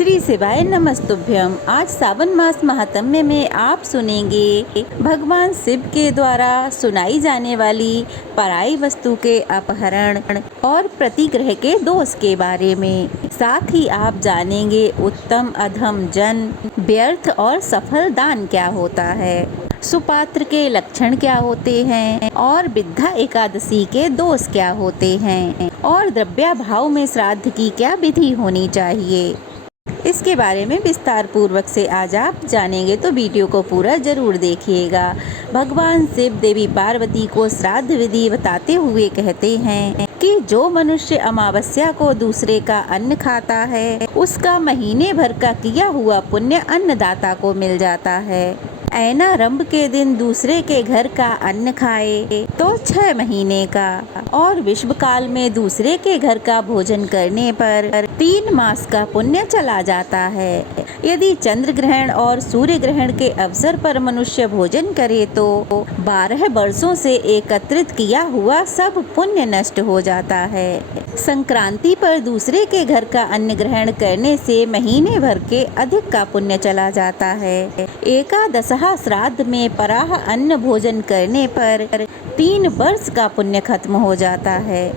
श्री शिवाय नमस्तुभ्यम। आज सावन मास महात्म्य में आप सुनेंगे भगवान शिव के द्वारा सुनाई जाने वाली पराई वस्तु के अपहरण और प्रतिग्रह के दोष के बारे में। साथ ही आप जानेंगे उत्तम अधम जन, व्यर्थ और सफल दान क्या होता है, सुपात्र के लक्षण क्या होते हैं और विद्या एकादशी के दोष क्या होते हैं और द्रव्याभाव में श्राद्ध की क्या विधि होनी चाहिए। इसके बारे में विस्तार पूर्वक से आज आप जानेंगे, तो वीडियो को पूरा जरूर देखिएगा। भगवान शिव देवी पार्वती को श्राद्ध विधि बताते हुए कहते हैं कि जो मनुष्य अमावस्या को दूसरे का अन्न खाता है उसका महीने भर का किया हुआ पुण्य अन्नदाता को मिल जाता है। ऐनारंभ के दिन दूसरे के घर का अन्न खाए तो 6 महीने का, और विश्व काल में दूसरे के घर का भोजन करने पर 3 मास का पुण्य चला जाता है। यदि चंद्र ग्रहण और सूर्य ग्रहण के अवसर पर मनुष्य भोजन करे तो 12 वर्षों से एकत्रित किया हुआ सब पुण्य नष्ट हो जाता है। संक्रांति पर दूसरे के घर का अन्न ग्रहण करने से महीने भर के अधिक का पुण्य चला जाता है। एकादश श्राद्ध में पराह अन्न भोजन करने पर 3 वर्ष का पुण्य खत्म हो जाता है।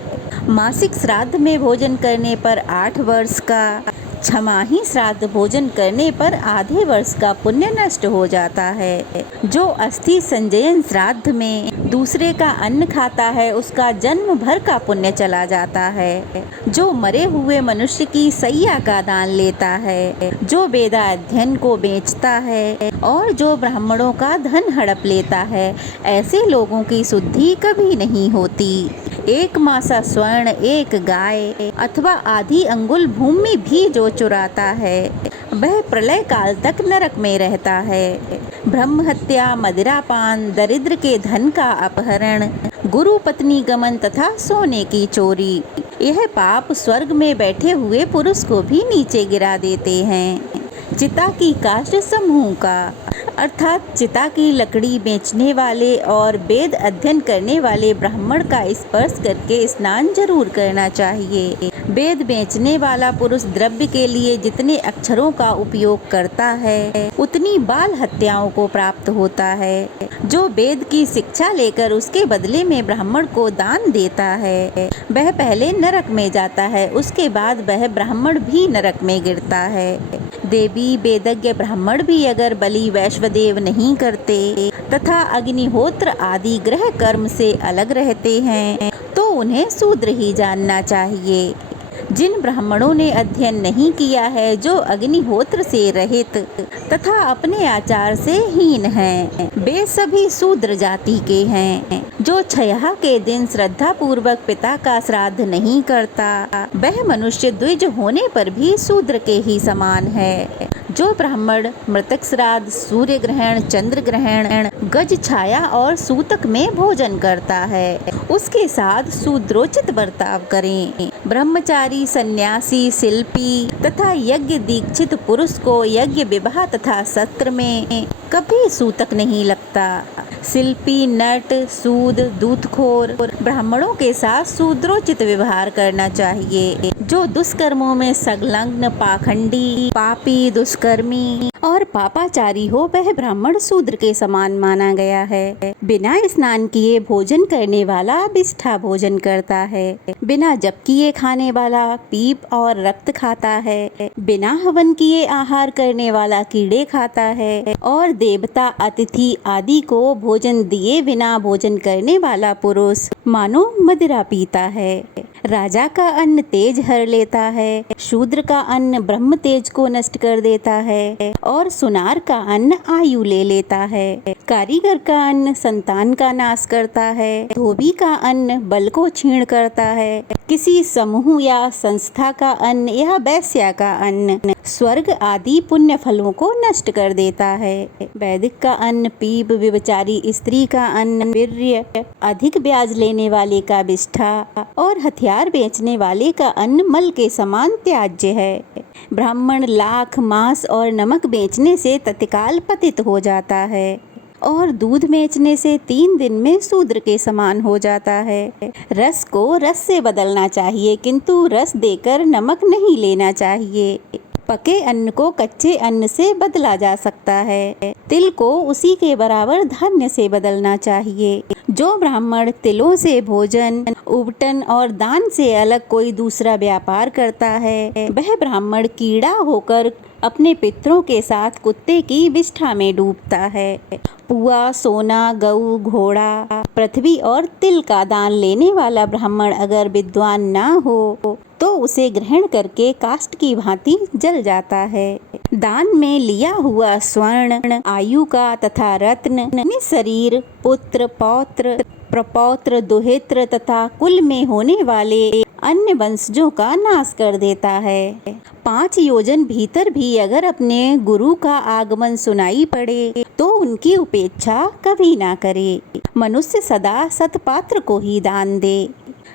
मासिक श्राद्ध में भोजन करने पर 8 वर्ष का, छमाही श्राद्ध भोजन करने पर आधे वर्ष का पुण्य नष्ट हो जाता है। जो अस्थि संजयन श्राद्ध में दूसरे का अन्न खाता है उसका जन्म भर का पुण्य चला जाता है। जो मरे हुए मनुष्य की सैया का दान लेता है, जो वेदाध्ययन को बेचता है और जो ब्राह्मणों का धन हड़प लेता है, ऐसे लोगों की शुद्धि कभी नहीं होती। 1 मासा स्वर्ण, 1 गाय अथवा आधी अंगुल भूमि भी जो चुराता है वह प्रलय काल तक नरक में रहता है। ब्रह्म हत्या, मदिरापान, दरिद्र के धन का अपहरण, गुरु पत्नी गमन तथा सोने की चोरी, यह पाप स्वर्ग में बैठे हुए पुरुष को भी नीचे गिरा देते हैं। चिता की काष्ठ समूह का अर्थात चिता की लकड़ी बेचने वाले और वेद अध्ययन करने वाले ब्राह्मण का स्पर्श करके स्नान जरूर करना चाहिए। वेद बेचने वाला पुरुष द्रव्य के लिए जितने अक्षरों का उपयोग करता है उतनी बाल हत्याओं को प्राप्त होता है। जो वेद की शिक्षा लेकर उसके बदले में ब्राह्मण को दान देता है वह पहले नरक में जाता है, उसके बाद वह ब्राह्मण भी नरक में गिरता है। देवी वेदज्ञ ब्राह्मण भी अगर बलि वैश्वदेव नहीं करते तथा अग्निहोत्र आदि गृह कर्म से अलग रहते हैं तो उन्हें शूद्र ही जानना चाहिए। जिन ब्राह्मणों ने अध्ययन नहीं किया है, जो अग्निहोत्र से रहित तथा अपने आचार से हीन हैं, वे सभी शूद्र जाति के हैं। जो छया के दिन श्रद्धा पूर्वक पिता का श्राद्ध नहीं करता वह मनुष्य द्विज होने पर भी शूद्र के ही समान है। जो ब्राह्मण मृतक श्राद्ध, सूर्य ग्रहण, चंद्र ग्रहण, गज छाया और सूतक में भोजन करता है उसके साथ शूद्रोचित बर्ताव करें। ब्रह्मचारी, सन्यासी, शिल्पी तथा यज्ञ दीक्षित पुरुष को यज्ञ, विवाह तथा सत्र में कभी सूतक नहीं लगता। शिल्पी, नट, सूद, दूतखोर ब्राह्मणों के साथ शूद्रोचित व्यवहार करना चाहिए। जो दुष्कर्मों में संलग्न, पाखंडी, पापी, दुष्कर्मी और पापाचारी हो वह ब्राह्मण शूद्र के समान माना गया है। बिना स्नान किए भोजन करने वाला विष्ठा भोजन करता है। बिना जप किए खाने वाला पीप और रक्त खाता है। बिना हवन किए आहार करने वाला कीड़े खाता है और देवता, अतिथि आदि को भोजन दिए बिना भोजन करने वाला पुरुष मानो मदिरा पीता है। राजा का अन्न तेज हर लेता है, शूद्र का अन्न ब्रह्म तेज को नष्ट कर देता है और सुनार का अन्न आयु ले लेता है। कारीगर का अन्न संतान का नाश करता है, धोबी का अन्न बल को क्षीण करता है। किसी समूह या संस्था का अन्न या वैश्या का अन्न स्वर्ग आदि पुण्य फलों को नष्ट कर देता है। वैदिक का अन्न पीप, व्यभिचारी स्त्री का अन्न वीर्य, अधिक ब्याज लेने वाले का विष्ठा और हथियार बेचने वाले का अन्न मल के समान त्याज्य है। ब्राह्मण लाख, मांस और नमक बेचने से तत्काल पतित हो जाता है और दूध बेचने से 3 दिन में शूद्र के समान हो जाता है। रस को रस से बदलना चाहिए किंतु रस देकर नमक नहीं लेना चाहिए। पके अन्न को कच्चे अन्न से बदला जा सकता है। तिल को उसी के बराबर धान्य से बदलना चाहिए। जो ब्राह्मण तिलों से भोजन, उबटन और दान से अलग कोई दूसरा व्यापार करता है, वह ब्राह्मण कीड़ा होकर अपने पितरों के साथ कुत्ते की विष्ठा में डूबता है। पुआ, सोना, गऊ, घोड़ा, पृथ्वी और तिल का दान लेने वाला ब्राह्मण अगर विद्वान ना हो तो उसे ग्रहण करके काष्ठ की भांति जल जाता है। दान में लिया हुआ स्वर्ण, आयु का तथा रत्न शरीर, पुत्र, पौत्र, प्रपौत्र, दुहित्र तथा कुल में होने वाले अन्य वंशजों का नाश कर देता है। 5 योजन भीतर भी अगर अपने गुरु का आगमन सुनाई पड़े तो उनकी उपेक्षा कभी ना करे। मनुष्य सदा सत्पात्र को ही दान दे।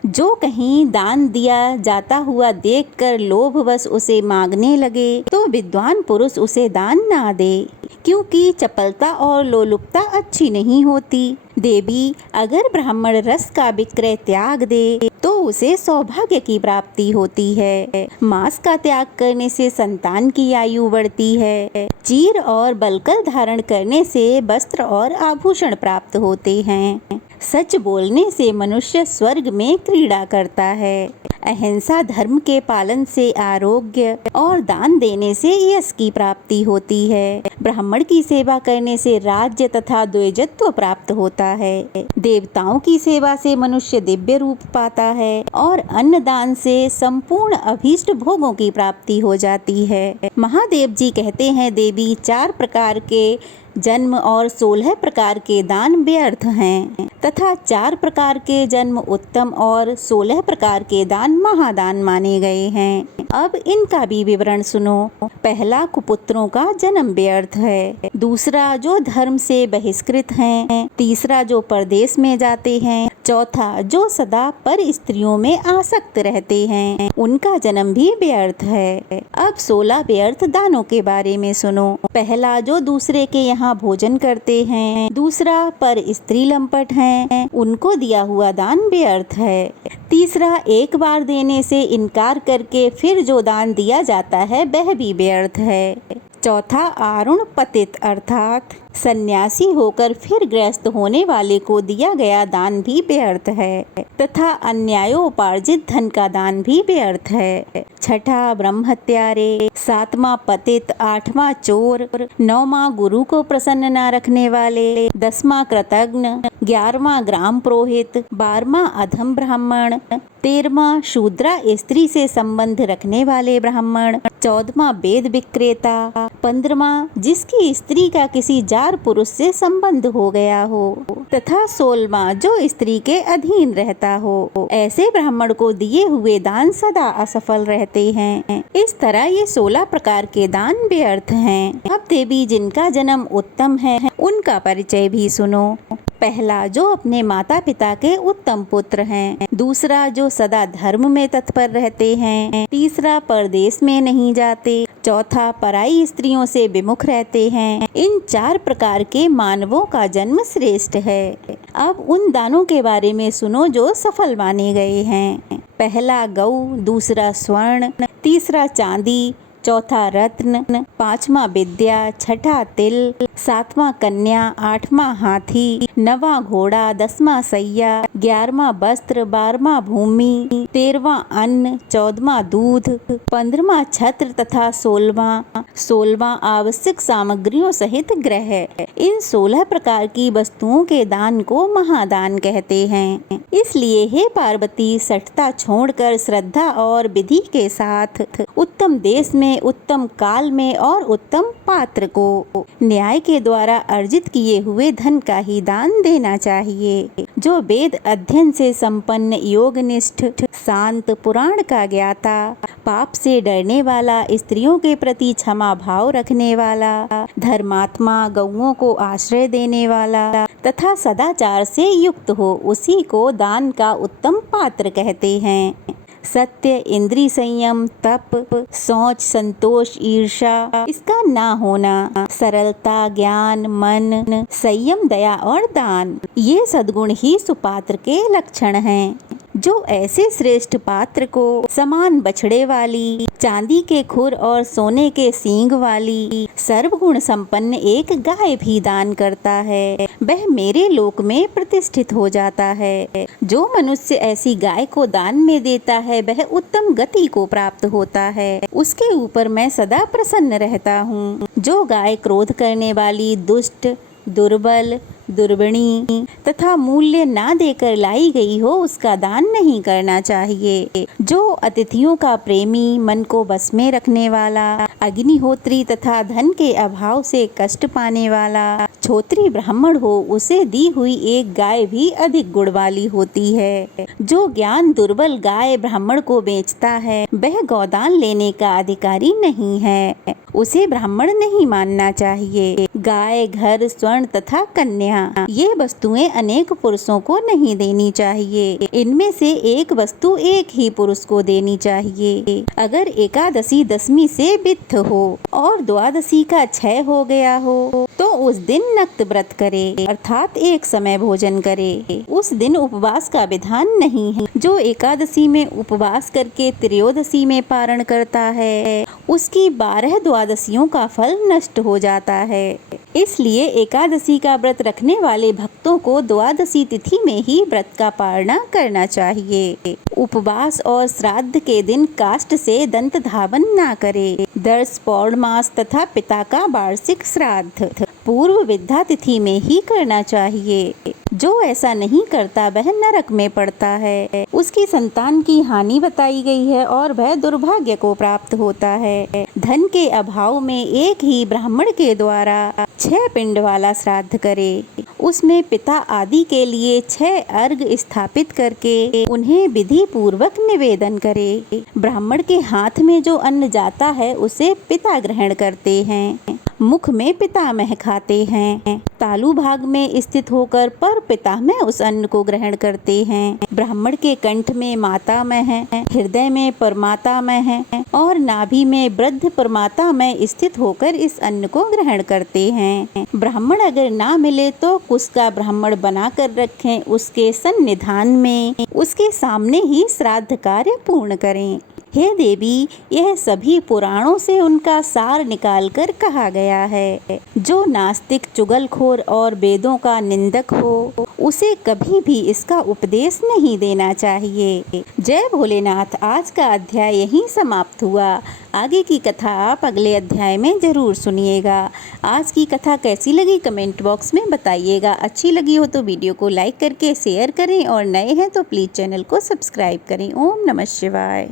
जो कहीं दान दिया जाता हुआ देखकर लोभवश उसे मांगने लगे तो विद्वान पुरुष उसे दान ना दे, क्योंकि चपलता और लोलुपता अच्छी नहीं होती। देवी, अगर ब्राह्मण रस का विक्रय त्याग दे तो उसे सौभाग्य की प्राप्ति होती है। मांस का त्याग करने से संतान की आयु बढ़ती है। चीर और बलकर धारण करने से वस्त्र और आभूषण प्राप्त होते हैं। सच बोलने से मनुष्य स्वर्ग में क्रीड़ा करता है। अहिंसा धर्म के पालन से आरोग्य और दान देने से यश की प्राप्ति होती है। ब्राह्मण की सेवा करने से राज्य तथा द्विजत्व प्राप्त होता है। देवताओं की सेवा से मनुष्य दिव्य रूप पाता है और अन्नदान से संपूर्ण अभीष्ट भोगों की प्राप्ति हो जाती है। महादेव जी कहते हैं, देवी, 4 प्रकार के जन्म और 16 प्रकार के दान व्यर्थ हैं तथा 4 प्रकार के जन्म उत्तम और 16 प्रकार के दान महादान माने गए हैं। अब इनका भी विवरण सुनो। पहला, कुपुत्रों का जन्म व्यर्थ है। दूसरा, जो धर्म से बहिष्कृत हैं। तीसरा, जो परदेश में जाते हैं। चौथा, जो सदा पर स्त्रियों में आसक्त रहते हैं, उनका जन्म भी व्यर्थ है। अब 16 व्यर्थ दानों के बारे में सुनो। पहला, जो दूसरे के यहाँ भोजन करते हैं। दूसरा, पर स्त्री लंपट हैं, उनको दिया हुआ दान व्यर्थ है। तीसरा, एक बार देने से इनकार करके फिर जो दान दिया जाता है वह भी व्यर्थ है। चौथा, आरुण पतित अर्थात सन्यासी होकर फिर गृहस्थ होने वाले को दिया गया दान भी व्यर्थ है तथा अन्यायोपार्जित धन का दान भी व्यर्थ है। छठा, ब्रह्मत्यारे। 7वां पतित। 8वां चोर। 9वां गुरु को प्रसन्न न रखने वाले। 10वां कृतघ्न। 11वां ग्राम पुरोहित। 12वां अधम ब्राह्मण। 13वां शूद्रा स्त्री से संबंध रखने वाले ब्राह्मण। 14वां वेद विक्रेता। 15वां जिसकी स्त्री का किसी जार पुरुष से संबंध हो गया हो तथा 16वां जो स्त्री के अधीन रहता हो। ऐसे ब्राह्मण को दिए हुए दान सदा असफल रहते हैं। इस तरह ये 16 प्रकार के दान व्यर्थ हैं। अब देवी, जिनका जन्म उत्तम है उनका परिचय भी सुनो। पहला, जो अपने माता पिता के उत्तम पुत्र हैं। दूसरा, जो सदा धर्म में तत्पर रहते हैं। तीसरा, परदेश में नहीं जाते। चौथा, पराई स्त्रियों से विमुख रहते हैं। इन 4 प्रकार के मानवों का जन्म श्रेष्ठ है। अब उन दानों के बारे में सुनो जो सफल माने गए हैं। पहला, गऊ। दूसरा, स्वर्ण। तीसरा, चांदी। चौथा, रत्न। 5वां विद्या। 6ठा तिल। 7वां कन्या। 8वां हाथी। 9वां घोड़ा। 10वां सैया। 11वां वस्त्र। 12वां भूमि। 13वां अन्न। 14वां दूध। 15वां छत्र तथा 16वां आवश्यक सामग्रियों सहित ग्रह। इन 16 प्रकार की वस्तुओं के दान को महादान कहते हैं। इसलिए हे पार्वती, सठता छोड़कर श्रद्धा और विधि के साथ उत्तम देश में, उत्तम काल में और उत्तम पात्र को न्याय के द्वारा अर्जित किए हुए धन का ही दान देना चाहिए। जो वेद अध्ययन से संपन्न, योगनिष्ठ, शांत, पुराण का ज्ञाता, पाप से डरने वाला, स्त्रियों के प्रति क्षमा भाव रखने वाला, धर्मात्मा, गौओं को आश्रय देने वाला तथा सदाचार से युक्त हो, उसी को दान का उत्तम पात्र कहते हैं। सत्य, इंद्रिय संयम, तप, सोच, संतोष, ईर्षा इसका ना होना, सरलता, ज्ञान, मन, संयम, दया और दान, ये सद्गुण ही सुपात्र के लक्षण हैं। जो ऐसे श्रेष्ठ पात्र को समान बछड़े वाली, चांदी के खुर और सोने के सींग वाली सर्वगुण संपन्न एक गाय भी दान करता है, वह मेरे लोक में प्रतिष्ठित हो जाता है। जो मनुष्य ऐसी गाय को दान में देता है वह उत्तम गति को प्राप्त होता है, उसके ऊपर मैं सदा प्रसन्न रहता हूँ। जो गाय क्रोध करने वाली, दुष्ट, दुर्बल, दुर्बणी तथा मूल्य ना देकर लाई गई हो, उसका दान नहीं करना चाहिए। जो अतिथियों का प्रेमी, मन को बस में रखने वाला, अग्निहोत्री तथा धन के अभाव से कष्ट पाने वाला क्षोत्री ब्राह्मण हो, उसे दी हुई एक गाय भी अधिक गुण वाली होती है। जो ज्ञान दुर्बल गाय ब्राह्मण को बेचता है वह गोदान लेने का अधिकारी नहीं है, उसे ब्राह्मण नहीं मानना चाहिए। गाय, घर, स्वर्ण तथा कन्या, ये वस्तुएं अनेक पुरुषों को नहीं देनी चाहिए। इनमें से एक वस्तु एक ही पुरुष को देनी चाहिए। अगर एकादशी दशमी से वित्त हो और द्वादशी का क्षय हो गया हो तो उस दिन नक्त व्रत करे, अर्थात एक समय भोजन करे। उस दिन उपवास का विधान नहीं है। जो एकादशी में उपवास करके त्रयोदशी में पारण करता है उसकी 12 द्वादशियों का फल नष्ट हो जाता है। इसलिए एकादशी का व्रत रखने वाले भक्तों को द्वादशी तिथि में ही व्रत का पालना करना चाहिए। उपवास और श्राद्ध के दिन काष्ठ से दंत धावन ना करे। दर्श पौर्णमास तथा पिता का वार्षिक श्राद्ध पूर्व विद्या तिथि में ही करना चाहिए। जो ऐसा नहीं करता वह नरक में पड़ता है, उसकी संतान की हानि बताई गई है और वह दुर्भाग्य को प्राप्त होता है। धन के अभाव में एक ही ब्राह्मण के द्वारा 6 पिंड वाला श्राद्ध करे, उसमें पिता आदि के लिए 6 अर्घ स्थापित करके उन्हें विधि पूर्वक निवेदन करे। ब्राह्मण के हाथ में जो अन्न जाता है उसे पिता ग्रहण करते हैं, मुख में पितामह खाते हैं, तालु भाग में स्थित होकर पर पितामह उस अन्न को ग्रहण करते हैं। ब्राह्मण के कंठ में मातामह, हृदय में परमातामह और नाभि में वृद्ध परमातामह स्थित होकर इस अन्न को ग्रहण करते हैं। ब्राह्मण अगर ना मिले तो कुश का ब्राह्मण बनाकर रखें, उसके सन्निधान में उसके सामने ही श्राद्ध कार्य पूर्ण करें। हे देवी, यह सभी पुराणों से उनका सार निकालकर कहा गया है। जो नास्तिक, चुगलखोर और वेदों का निंदक हो उसे कभी भी इसका उपदेश नहीं देना चाहिए। जय भोलेनाथ। आज का अध्याय यहीं समाप्त हुआ। आगे की कथा आप अगले अध्याय में जरूर सुनिएगा। आज की कथा कैसी लगी कमेंट बॉक्स में बताइएगा। अच्छी लगी हो तो वीडियो को लाइक करके शेयर करें और नए हैं तो प्लीज़ चैनल को सब्सक्राइब करें। ओम नमः शिवाय।